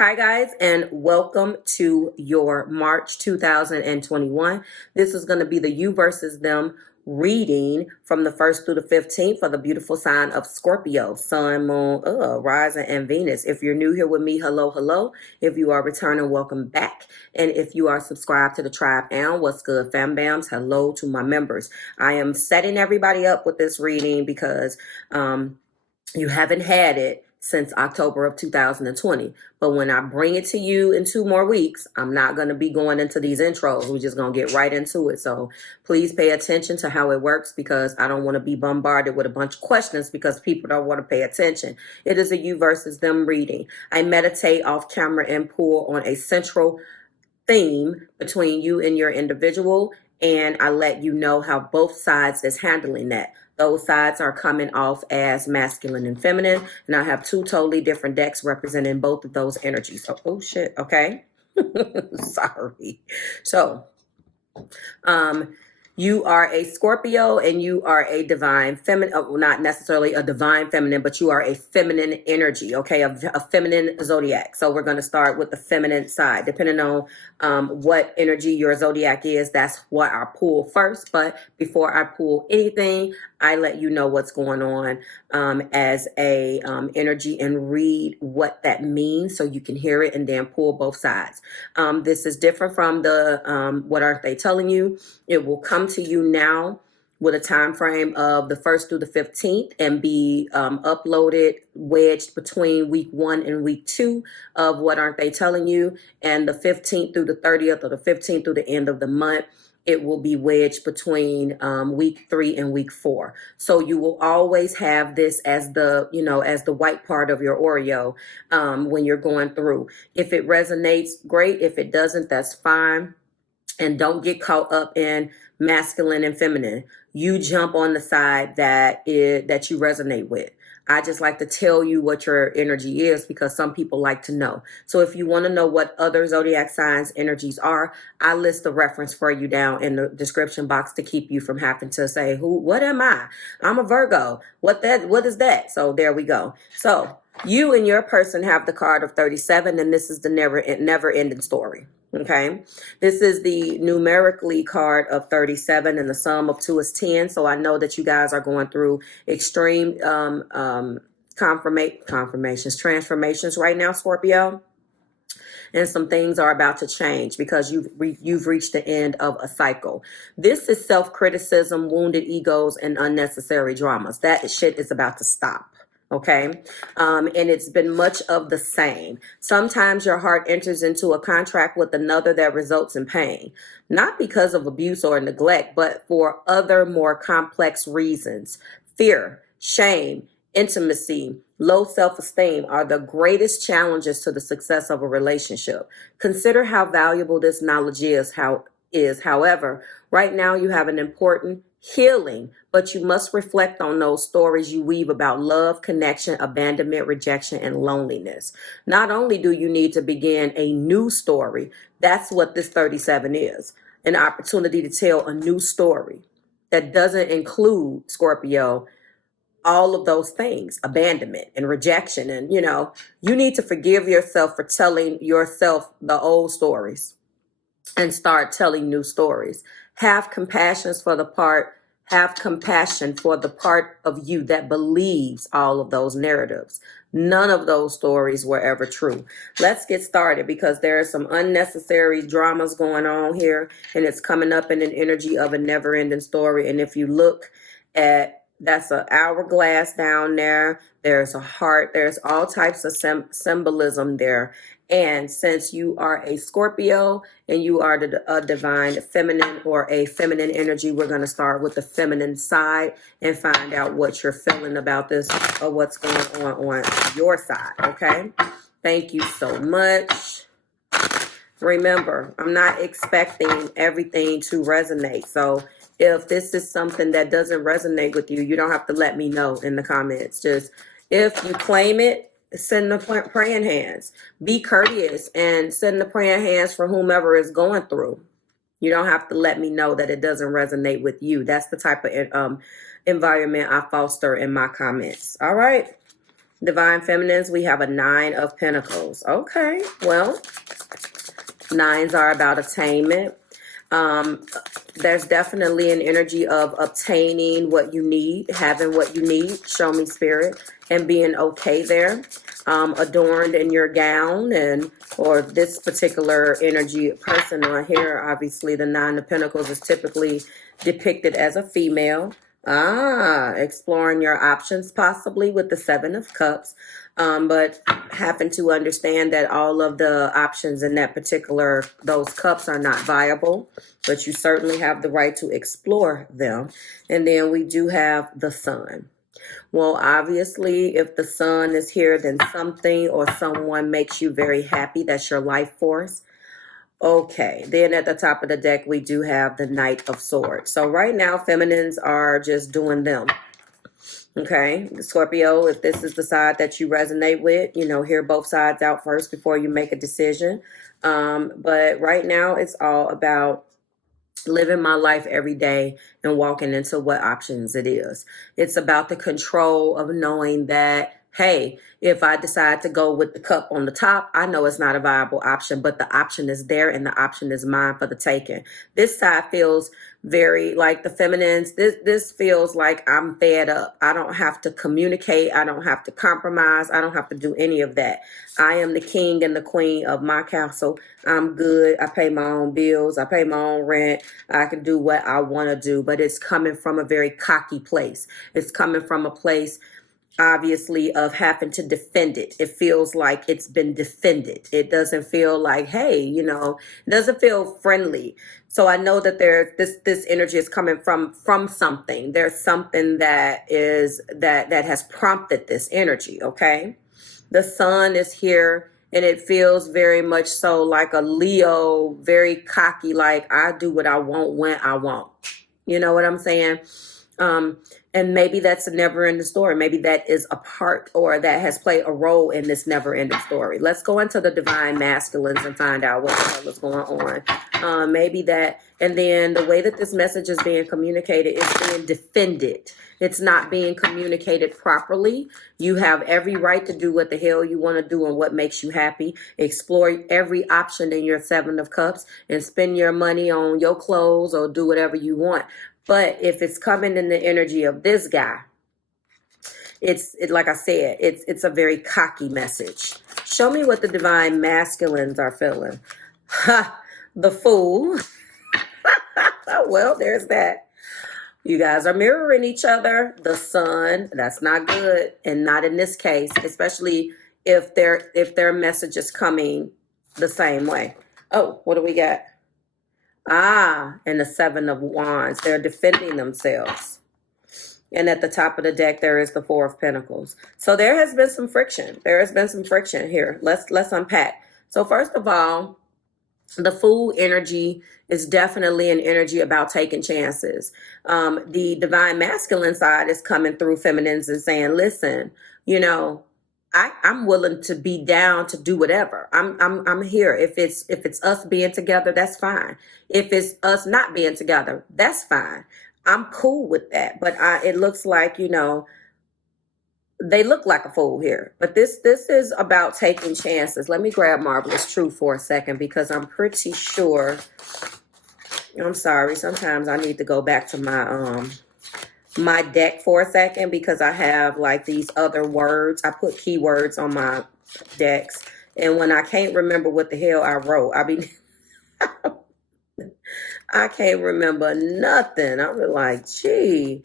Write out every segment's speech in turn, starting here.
Hi guys, and welcome to your March 2021. This is going to be the you versus them reading from the 1st through the 15th for the beautiful sign of Scorpio, Sun, Moon, Rising, and Venus. If you're new here with me, hello, hello. If you are returning, welcome back. And if you are subscribed to the tribe and what's good, fam bams, hello to my members. I am setting everybody up with this reading because you haven't had it since October of 2020. But when I bring it to you in 2 more weeks, I'm not going to be going into these intros. We're just going to get right into it. So please pay attention to how it works because I don't want to be bombarded with a bunch of questions because people don't want to pay attention. It is a you versus them reading. I meditate off camera and pull on a central theme between you and your individual, and I let you know how both sides is handling that. Those sides are coming off as masculine and feminine, and I have 2 totally different decks representing both of those energies. Oh shit, okay. Sorry. So, you are a Scorpio and you are a divine feminine, not necessarily a divine feminine, but you are a feminine energy, okay? A feminine zodiac. So we're going to start with the feminine side. Depending on what energy your zodiac is, that's what I pull first. But before I pull anything, I let you know what's going on as a energy and read what that means so you can hear it and then pull both sides. This is different from the what aren't they telling you? It will come to you now with a time frame of the 1st through the 15th and be uploaded, wedged between week 1 and week 2 of what aren't they telling you, and the 15th through the 30th or the 15th through the end of the month. It will be wedged between week 3 and week 4. So you will always have this as the, as the white part of your Oreo when you're going through. If it resonates, great. If it doesn't, that's fine. And don't get caught up in masculine and feminine. You jump on the side that you resonate with. I just like to tell you what your energy is because some people like to know. So if you want to know what other zodiac signs energies are, I list the reference for you down in the description box to keep you from having to say, what am I? I'm a Virgo. What is that? So there we go. So you and your person have the card of 37, and this is the never ending story. Okay, this is the numerically card of 37, and the sum of 2 is 10. So I know that you guys are going through extreme transformations right now, Scorpio. And some things are about to change because you've reached the end of a cycle. This is self-criticism, wounded egos, and unnecessary dramas. That shit is about to stop. Okay. And it's been much of the same. Sometimes your heart enters into a contract with another that results in pain, not because of abuse or neglect, but for other more complex reasons. Fear, shame, intimacy, low self-esteem are the greatest challenges to the success of a relationship. Consider how valuable this knowledge is. However, right now you have an important healing, but you must reflect on those stories you weave about love, connection, abandonment, rejection, and loneliness. Not only do you need to begin a new story, that's what this 37 is, an opportunity to tell a new story that doesn't include, Scorpio, all of those things, abandonment and rejection. And, you need to forgive yourself for telling yourself the old stories and start telling new stories. Have compassion for the part of you that believes all of those narratives. None of those stories were ever true. Let's get started because there are some unnecessary dramas going on here, and it's coming up in an energy of a never-ending story. And if you look at, that's an hourglass down there. There's a heart. There's all types of symbolism there. And since you are a Scorpio and you are a divine feminine or a feminine energy, we're going to start with the feminine side and find out what you're feeling about this or what's going on your side. Okay. Thank you so much. Remember, I'm not expecting everything to resonate. So if this is something that doesn't resonate with you, you don't have to let me know in the comments. Just if you claim it, send the praying hands. Be courteous and send the praying hands for whomever is going through. You don't have to let me know that it doesn't resonate with you. That's the type of environment I foster in my comments. All right. Divine Feminines, we have a 9 of Pentacles. Okay, well, nines are about attainment. There's definitely an energy of obtaining what you need, having what you need, show me spirit, and being okay there. Adorned in your gown, and or this particular energy person on here, obviously the 9 of Pentacles is typically depicted as a female. Exploring your options possibly with the 7 of Cups. But having to understand that all of the options in that particular, those cups are not viable, but you certainly have the right to explore them. And then we do have the Sun. Well, obviously, if the Sun is here, then something or someone makes you very happy. That's your life force. Okay, then at the top of the deck, we do have the Knight of Swords. So right now, feminines are just doing them. Okay, Scorpio, if this is the side that you resonate with, you know, hear both sides out first before you make a decision. But right now, it's all about living my life every day and walking into what options it is. It's about the control of knowing that, hey, if I decide to go with the cup on the top, I know it's not a viable option, but the option is there and the option is mine for the taking. This side feels very like the feminines. This feels like I'm fed up. I don't have to communicate. I don't have to compromise. I don't have to do any of that. I am the king and the queen of my castle. I'm good. I pay my own bills. I pay my own rent. I can do what I want to do, but it's coming from a very cocky place. It's coming from a place, obviously, of having to defend it. It feels like it's been defended. It doesn't feel like, hey, you know, it doesn't feel friendly. So I know that this energy is coming from something. There's something that is that has prompted this energy. Okay, the Sun is here, and it feels very much so like a Leo, very cocky, like I do what I want when I want. You know what I'm saying? And maybe that's a never-ending story. Maybe that is a part, or that has played a role in this never-ending story. Let's go into the Divine Masculines and find out what the hell is going on. Maybe that, and then the way that this message is being communicated is being defended. It's not being communicated properly. You have every right to do what the hell you want to do and what makes you happy. Explore every option in your 7 of Cups and spend your money on your clothes or do whatever you want. But if it's coming in the energy of this guy, it's like I said, it's a very cocky message. Show me what the Divine Masculines are feeling. Ha! The Fool. Well, there's that. You guys are mirroring each other. The Sun, that's not good, and not in this case, especially if their message is coming the same way. Oh, what do we got? And the 7 of Wands. They're defending themselves. And at the top of the deck, there is the 4 of Pentacles. So there has been some friction. There has been some friction here. Let's unpack. So first of all, the Fool energy is definitely an energy about taking chances. The Divine Masculine side is coming through feminines and saying, listen, you know, I'm willing to be down to do whatever. I'm here. If it's us being together, that's fine. If it's us not being together, that's fine. I'm cool with that. But it looks like, you know, they look like a fool here. But this is about taking chances. Let me grab Marvelous Truth for a second, because I'm pretty sure. I'm sorry. Sometimes I need to go back to my deck for a second, because I have like these other words. I put keywords on my decks, and when I can't remember what the hell I wrote, I can't remember nothing. I'm like, gee.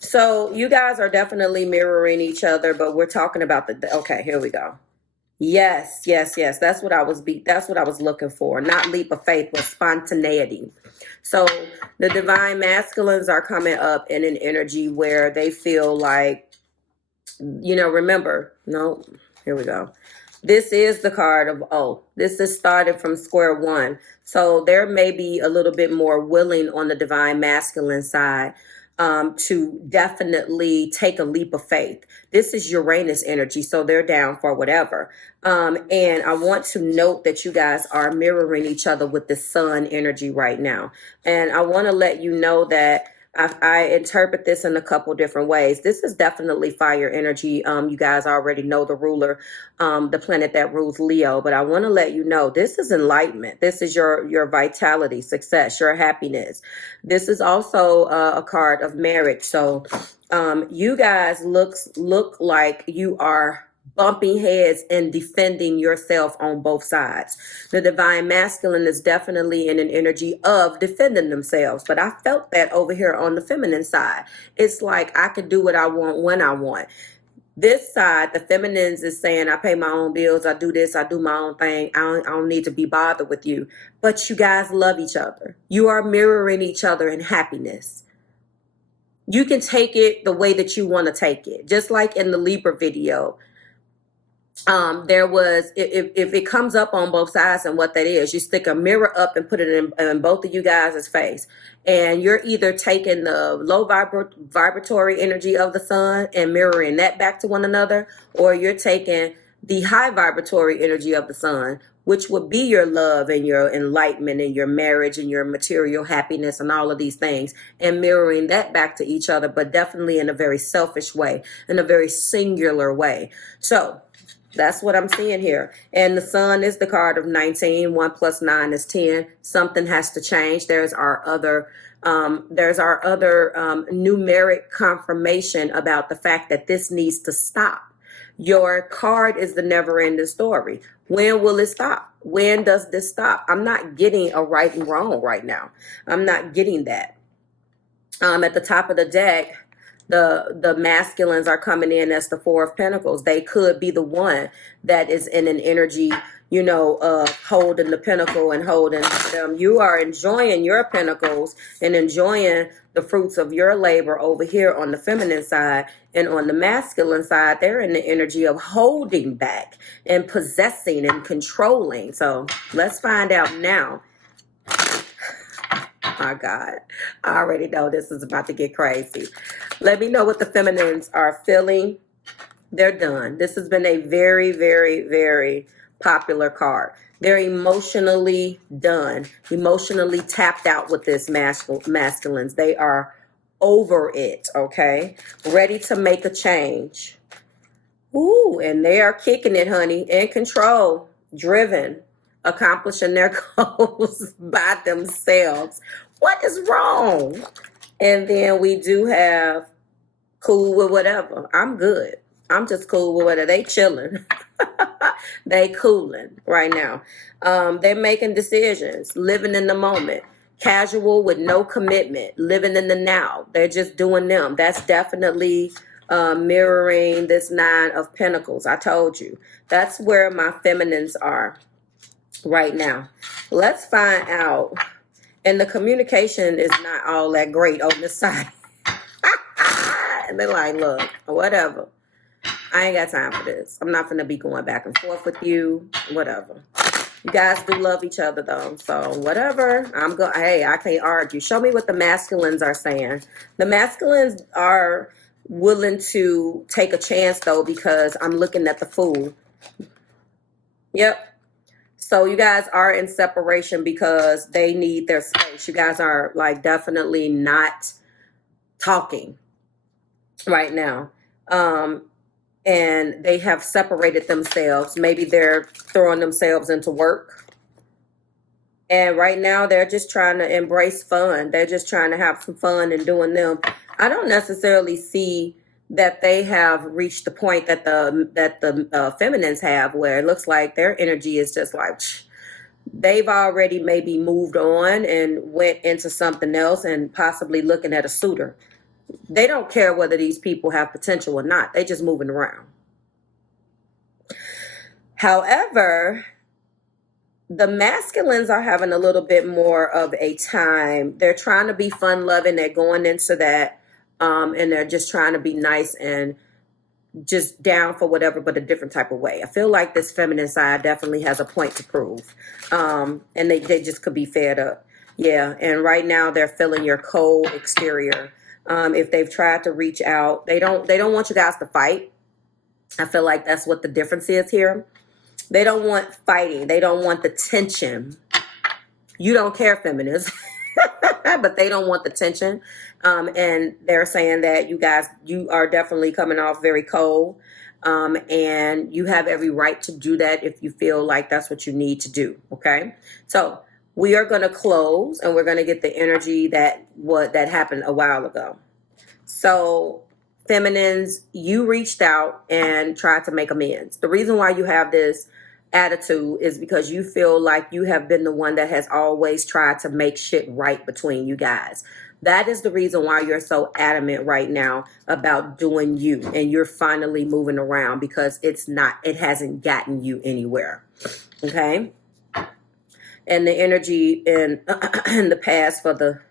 So you guys are definitely mirroring each other, but we're talking about okay, here we go. Yes. That's what I was looking for. Not leap of faith, but spontaneity. So the Divine Masculines are coming up in an energy where they feel like, you know, remember, no, here we go. This is the card of, this is started from square one. So there may be a little bit more willing on the Divine Masculine side to definitely take a leap of faith. This is Uranus energy, so they're down for whatever. And I want to note that you guys are mirroring each other with the Sun energy right now. And I want to let you know that I interpret this in a couple different ways. This is definitely fire energy. You guys already know the ruler, the planet that rules Leo, but I want to let you know this is enlightenment. This is your vitality, success, your happiness. This is also a card of marriage. So you guys look like you are bumping heads and defending yourself on both sides. The divine masculine is definitely in an energy of defending themselves, but I felt that over here on the feminine side. It's like I can do what I want when I want. This side, the feminines, is saying I pay my own bills, I do this, I do my own thing, I don't need to be bothered with you. But you guys love each other. You are mirroring each other in happiness. You can take it the way that you want to take it. Just like in the Libra video, there was, if it comes up on both sides, and what that is, you stick a mirror up and put it in both of you guys' face, and you're either taking the low vibratory energy of the sun and mirroring that back to one another, or you're taking the high vibratory energy of the sun, which would be your love and your enlightenment and your marriage and your material happiness and all of these things, and mirroring that back to each other, but definitely in a very selfish way, in a very singular way. So that's what I'm seeing here. And the sun is the card of 19. 1 plus 9 is 10. Something has to change. There's our other numeric confirmation about the fact that this needs to stop. Your card is the never-ending story. When will it stop? When does this stop? I'm not getting a right and wrong right now. I'm not getting that. At the top of the deck, the masculines are coming in as the 4 of Pentacles. They could be the one that is in an energy, you know, of holding the pentacle and holding them. You are enjoying your pentacles and enjoying the fruits of your labor over here on the feminine side. And on the masculine side, they're in the energy of holding back and possessing and controlling. So let's find out now. My God, I already know this is about to get crazy. Let me know what the feminines are feeling. They're done. This has been a very, very, very popular card. They're emotionally done, emotionally tapped out with this masculines. They are over it, okay? Ready to make a change. Ooh, and they are kicking it, honey, in control, driven, accomplishing their goals by themselves. What is wrong? And then we do have cool with whatever. I'm good. I'm just cool with whatever. They chilling. They cooling right now. They're making decisions, living in the moment, casual with no commitment, living in the now. They're just doing them. That's definitely mirroring this 9 of Pentacles. I told you. That's where my feminines are right now. Let's find out. And the communication is not all that great on this side. And they're like, look, whatever. I ain't got time for this. I'm not going to be going back and forth with you. Whatever. You guys do love each other, though. So, whatever. Hey, I can't argue. Show me what the masculines are saying. The masculines are willing to take a chance, though, because I'm looking at the Fool. Yep. So you guys are in separation because they need their space. You guys are like definitely not talking right now. And they have separated themselves. Maybe they're throwing themselves into work. And right now they're just trying to embrace fun. They're just trying to have some fun and doing them. I don't necessarily see that they have reached the point that the feminines have, where it looks like their energy is just like they've already maybe moved on and went into something else and possibly looking at a suitor. They don't care whether these people have potential or not. They just moving around. However, the masculines are having a little bit more of a time. They're trying to be fun loving. They're going into that. And they're just trying to be nice and just down for whatever, but a different type of way. I feel like this feminine side definitely has a point to prove. And they just could be fed up. Yeah. And right now they're feeling your cold exterior. If they've tried to reach out, they don't want you guys to fight. I feel like that's what the difference is here. They don't want fighting. They don't want the tension. You don't care, feminists. but they don't want the tension. And they're saying that you are definitely coming off very cold. And you have every right to do that if you feel like that's what you need to do. Okay. So we are going to close and we're going to get the energy that happened a while ago. So feminines, you reached out and tried to make amends. The reason why you have this attitude is because you feel like you have been the one that has always tried to make shit right between you guys. That is the reason why you're so adamant right now about doing you, and you're finally moving around because it hasn't gotten you anywhere. Okay. And the energy in in the past for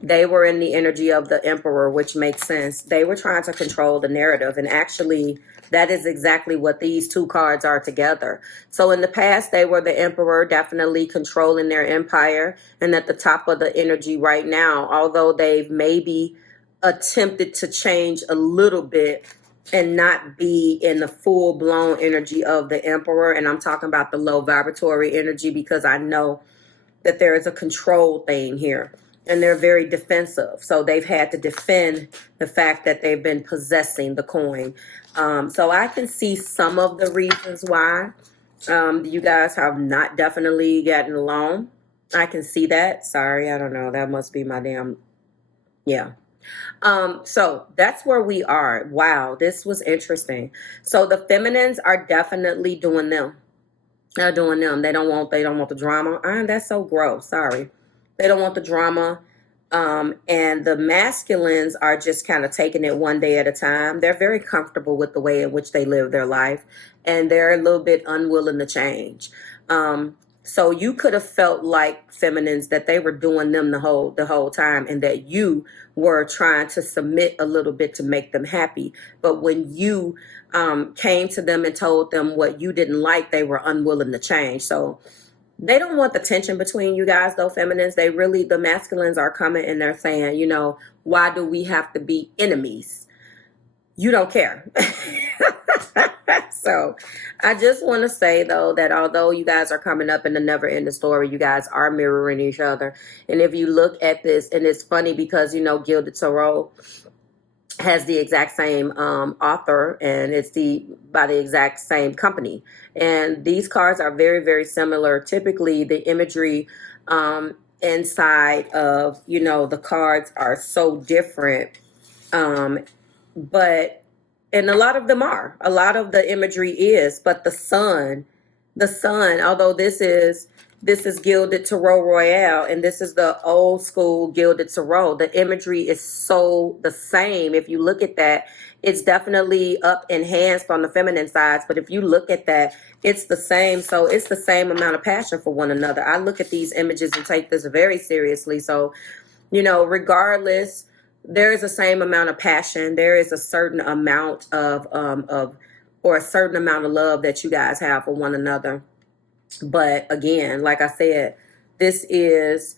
they were in the energy of the Emperor, which makes sense. They were trying to control the narrative. And actually, that is exactly what these two cards are together. So in the past, they were the Emperor, definitely controlling their empire. And at the top of the energy right now, although they've maybe attempted to change a little bit and not be in the full-blown energy of the Emperor. And I'm talking about the low vibratory energy because I know that there is a control thing here. And they're very defensive. So they've had to defend the fact that they've been possessing the coin. So I can see some of the reasons why you guys have not definitely gotten along. I can see that. Sorry, I don't know. That must be my damn... Yeah. So that's where we are. Wow, this was interesting. So the feminines are definitely doing them. They're doing them. They don't want the drama. That's so gross. Sorry. They don't want the drama. And the masculines are just kind of taking it one day at a time. They're very comfortable with the way in which they live their life, and they're a little bit unwilling to change. So you could have felt like feminines that they were doing them the whole time, and that you were trying to submit a little bit to make them happy. But when you came to them and told them what you didn't like, they were unwilling to change. So they don't want the tension between you guys, though, feminines. The masculines are coming and they're saying, why do we have to be enemies? You don't care. So I just want to say, though, that although you guys are coming up in the never-ending story, you guys are mirroring each other. And if you look at this, and it's funny because, Gilded Tarot has the exact same author, and it's by the exact same company. And these cards are very, very similar. Typically, the imagery inside of, the cards are so different. And a lot of them are. A lot of the imagery is, but the sun, although this is Gilded Tarot Royale, and this is the old school Gilded Tarot. The imagery is so the same. If you look at that, it's definitely up enhanced on the feminine sides. But if you look at that, it's the same. So it's the same amount of passion for one another. I look at these images and take this very seriously. So, regardless, there is the same amount of passion. There is a certain amount or a certain amount of love that you guys have for one another. But again, like I said, this is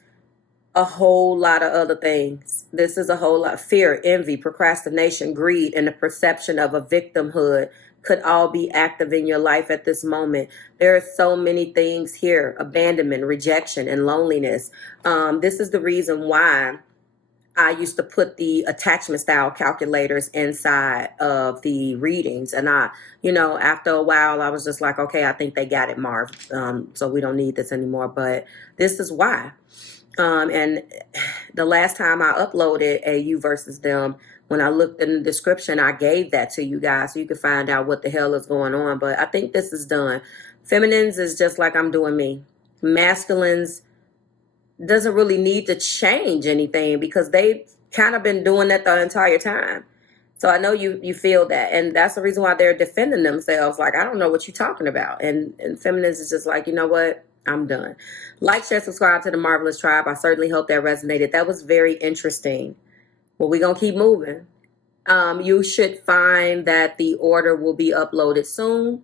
a whole lot of other things. This is a whole lot of fear, envy, procrastination, greed, and the perception of a victimhood could all be active in your life at this moment. There are so many things here: abandonment, rejection, and loneliness. This is the reason why I used to put the attachment style calculators inside of the readings. And after a while, I was just like, okay, I think they got it, Marv. So we don't need this anymore. But this is why. And the last time I uploaded a You versus Them, when I looked in the description, I gave that to you guys so you could find out what the hell is going on. But I think this is done. Feminines is just like I'm doing me. Masculines doesn't really need to change anything because they've kind of been doing that the entire time. So I know you feel that. And that's the reason why they're defending themselves. Like, I don't know what you're talking about. And feminines is just like, you know what? I'm done. Like, share, subscribe to the Marvelous Tribe. I certainly hope that resonated. That was very interesting. Well, we're going to keep moving. You should find that the order will be uploaded soon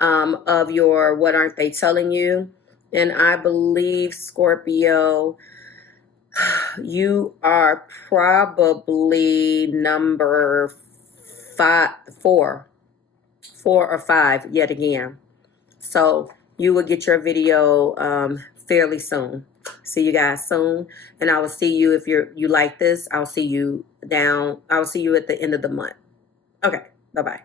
of your What Aren't They Telling You? And I believe, Scorpio, you are probably number 4 or 5 yet again. So you will get your video fairly soon. See you guys soon. And I will see you if you like this. I'll see you at the end of the month. Okay. Bye-bye.